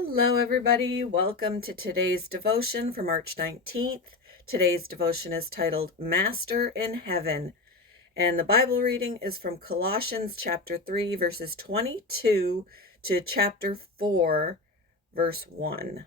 Hello, everybody. Welcome to today's devotion for March 19th. Today's devotion is titled Master in Heaven, and the Bible reading is from Colossians chapter 3, verses 22 to chapter 4, verse 1.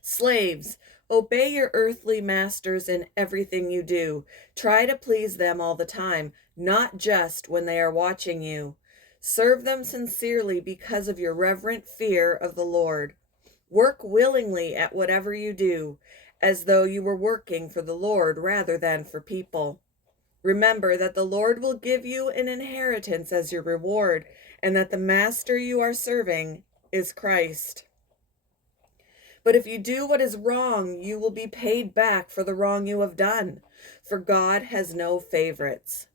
Slaves, obey your earthly masters in everything you do. Try to please them all the time, not just when they are watching you. Serve them sincerely because of your reverent fear of the Lord. Work willingly at whatever you do, as though you were working for the Lord rather than for people. Remember that the Lord will give you an inheritance as your reward, and that the master you are serving is Christ. But if you do what is wrong, you will be paid back for the wrong you have done, for God has no favorites.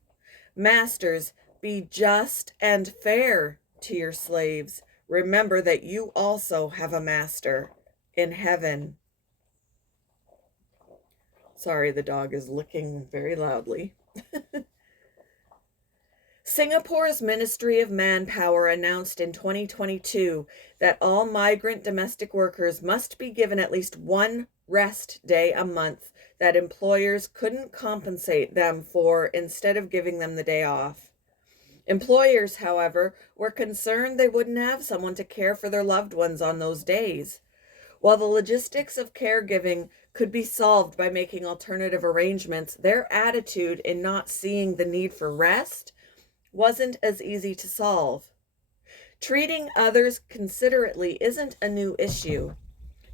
Masters, be just and fair to your slaves. Remember that you also have a master in heaven. Sorry, the dog is licking very loudly. Singapore's Ministry of Manpower announced in 2022 that all migrant domestic workers must be given at least one rest day a month that employers couldn't compensate them for instead of giving them the day off. Employers, however, were concerned they wouldn't have someone to care for their loved ones on those days. While the logistics of caregiving could be solved by making alternative arrangements, their attitude in not seeing the need for rest wasn't as easy to solve. Treating others considerately isn't a new issue.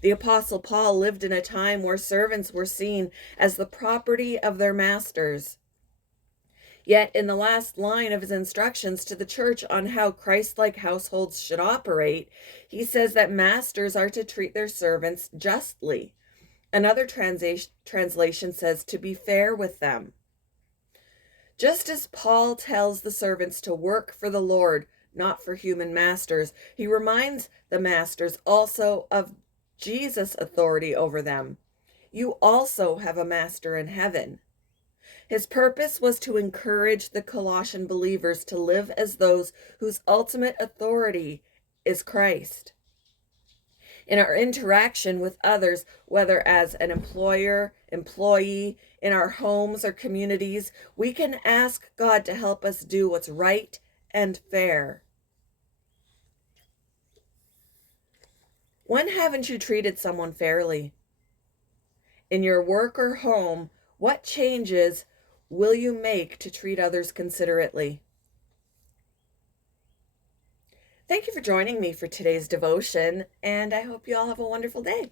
The Apostle Paul lived in a time where servants were seen as the property of their masters. Yet, in the last line of his instructions to the church on how Christ-like households should operate, he says that masters are to treat their servants justly. Another translation says to be fair with them. Just as Paul tells the servants to work for the Lord, not for human masters, he reminds the masters also of Jesus' authority over them. You also have a master in heaven. His purpose was to encourage the Colossian believers to live as those whose ultimate authority is Christ. In our interaction with others, whether as an employer, employee, in our homes or communities, we can ask God to help us do what's right and fair. When haven't you treated someone fairly? In your work or home, what changes will you make to treat others considerately? Thank you for joining me for today's devotion, and I hope you all have a wonderful day.